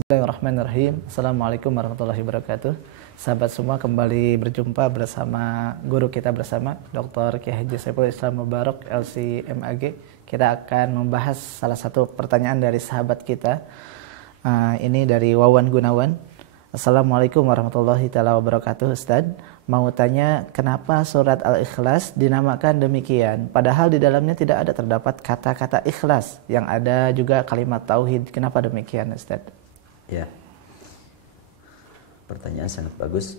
Bismillahirrahmanirrahim. Assalamualaikum warahmatullahi wabarakatuh. Sahabat semua, kembali berjumpa bersama guru kita bersama Dr. Kiai Haji Saiful Islam Mubarak LC-MAG. Kita akan membahas salah satu pertanyaan dari sahabat kita. Ini dari Wawan Gunawan. Assalamualaikum warahmatullahi wabarakatuh, Ustaz. Mau tanya, kenapa surat Al-Ikhlas dinamakan demikian? Padahal di dalamnya tidak ada terdapat kata-kata ikhlas, yang ada juga kalimat tauhid. Kenapa demikian, Ustaz? Ya, pertanyaan sangat bagus.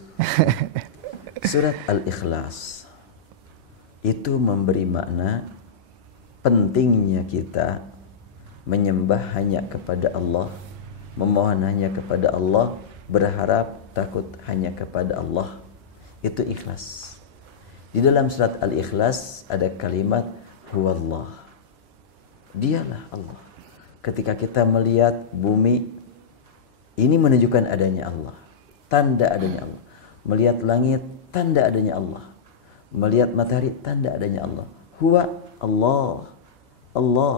Surat Al-Ikhlas itu memberi makna pentingnya kita menyembah hanya kepada Allah, memohon hanya kepada Allah, berharap takut hanya kepada Allah. Itu ikhlas. Di dalam surat Al-Ikhlas ada kalimat huwallah. Dialah Allah. Ketika kita melihat bumi, ini menunjukkan adanya Allah, tanda adanya Allah. Melihat langit, tanda adanya Allah. Melihat matahari, tanda adanya Allah. Huwa Allah. Allah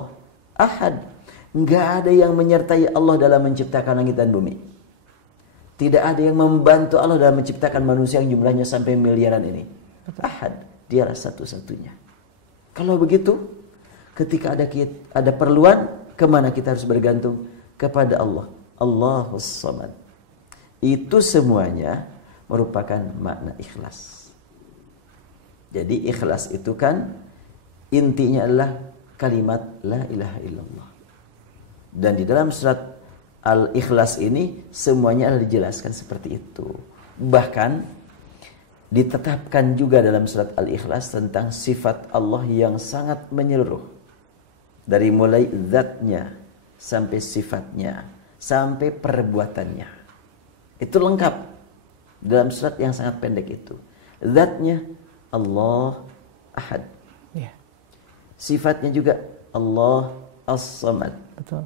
Ahad. Enggak ada yang menyertai Allah dalam menciptakan langit dan bumi. Tidak ada yang membantu Allah dalam menciptakan manusia yang jumlahnya sampai miliaran ini. Ahad, dialah satu-satunya. Kalau begitu, ketika ada perluan, kemana kita harus bergantung? Kepada Allah. Allahus Samad. Itu semuanya merupakan makna ikhlas. Jadi ikhlas itu kan intinya adalah kalimat la ilaha illallah. Dan di dalam surat Al-Ikhlas ini semuanya adalah dijelaskan seperti itu. Bahkan ditetapkan juga dalam surat Al-Ikhlas tentang sifat Allah yang sangat menyeluruh. Dari mulai zatnya sampai sifatnya sampai perbuatannya. Itu lengkap dalam surat yang sangat pendek itu. Zatnya Allah Ahad. Ya. Sifatnya juga Allah As-Samad. Betul.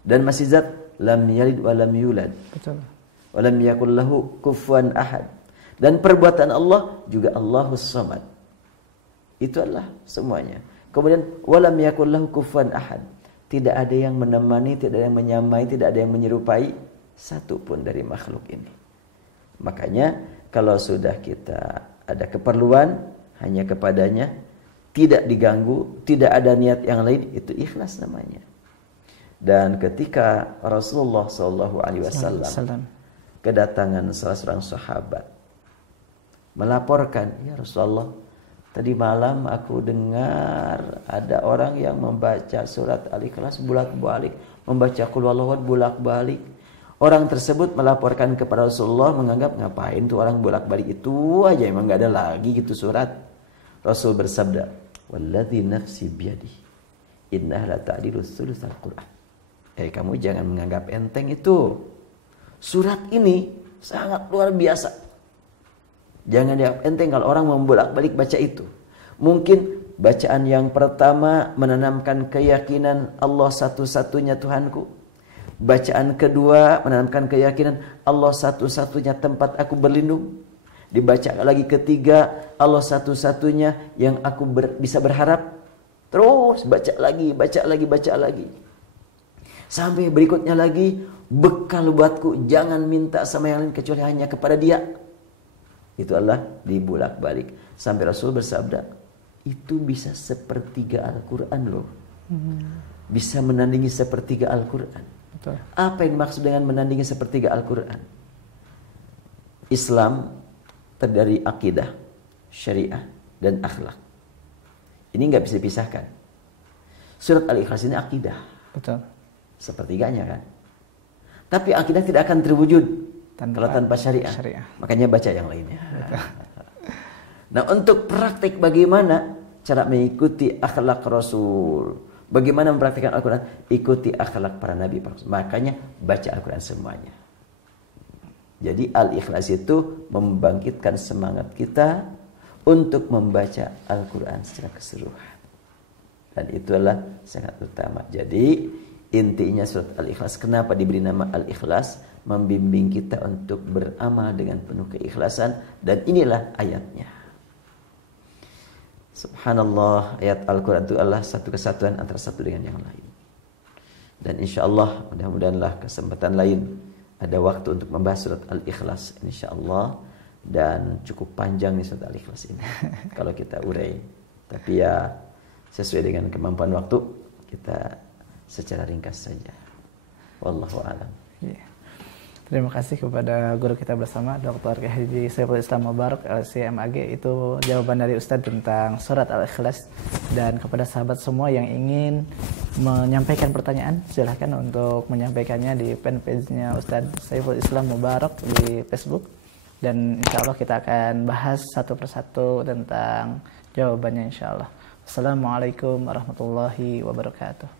Dan masih zat lam yalid wa lam yulad. Betul. Wa lam yakul lahu kufuwan ahad. Dan perbuatan Allah juga Allahus Samad. Itu adalah semuanya. Kemudian wa lam yakul lahu kufuwan ahad. Tidak ada yang menemani, tidak ada yang menyamai, tidak ada yang menyerupai satu pun dari makhluk ini. Makanya kalau sudah kita ada keperluan hanya kepadanya, tidak diganggu, tidak ada niat yang lain, itu ikhlas namanya. Dan ketika Rasulullah SAW kedatangan salah seorang sahabat melaporkan, ya Rasulullah, tadi malam aku dengar ada orang yang membaca surat Al-Ikhlas bolak-balik, membaca Qul Huwallahu Ahad bolak-balik. Orang tersebut melaporkan kepada Rasulullah, menganggap ngapain tuh orang bolak-balik itu aja, emang gak ada lagi gitu surat. Rasul bersabda, walladzi nafsi biyadihi innaha la ta'dilu thulutsal Qur'an. Kamu jangan menganggap enteng itu. Surat ini sangat luar biasa. Jangan dianggap enteng kalau orang membolak-balik baca itu. Mungkin bacaan yang pertama menanamkan keyakinan Allah satu-satunya Tuhanku. Bacaan kedua menanamkan keyakinan Allah satu-satunya tempat aku berlindung. Dibaca lagi ketiga, Allah satu-satunya yang aku bisa berharap. Terus baca lagi, baca lagi, baca lagi. Sampai berikutnya lagi, bekal buatku, jangan minta sama yang lain kecuali hanya kepada Dia. Itu adalah dibulak-balik. Sampai Rasul bersabda, itu bisa sepertiga Al-Quran loh. Bisa menandingi sepertiga Al-Quran. Betul. Apa yang dimaksud dengan menandingi sepertiga Al-Quran? Islam terdiri akidah, syariah, dan akhlak. Ini nggak bisa dipisahkan. Surat Al-Ikhlas ini akidah. Betul. Sepertiganya kan. Tapi akidah tidak akan terwujud kalau tanpa syariah. Makanya baca yang lainnya. Nah, untuk praktik bagaimana cara mengikuti akhlak Rasul, bagaimana mempraktikkan Al-Quran, ikuti akhlak para nabi. Makanya baca Al-Quran semuanya. Jadi Al-Ikhlas itu membangkitkan semangat kita untuk membaca Al-Quran secara keseluruhan. Dan itulah sangat utama. Jadi intinya surat Al-Ikhlas, kenapa diberi nama Al-Ikhlas? Membimbing kita untuk beramal dengan penuh keikhlasan. Dan inilah ayatnya. Subhanallah, ayat Al-Quran itu adalah satu kesatuan antara satu dengan yang lain. Dan insya Allah mudah-mudahanlah kesempatan lain ada waktu untuk membahas surat Al-Ikhlas insya Allah. Dan cukup panjang nih surat Al-Ikhlas ini kalau kita urai. Tapi ya sesuai dengan kemampuan waktu kita secara ringkas saja. Wallahu a'lam. Yeah. Terima kasih kepada guru kita bersama Dr. Kiai Haji Saiful Islam Mubarak LCMAG. Itu jawaban dari Ustadz tentang surat Al-Ikhlas. Dan kepada sahabat semua yang ingin menyampaikan pertanyaan, silahkan untuk menyampaikannya di fanpage-nya Ustadz Saiful Islam Mubarak di Facebook. Dan insya Allah kita akan bahas satu persatu tentang jawabannya insya Allah. Assalamualaikum warahmatullahi wabarakatuh.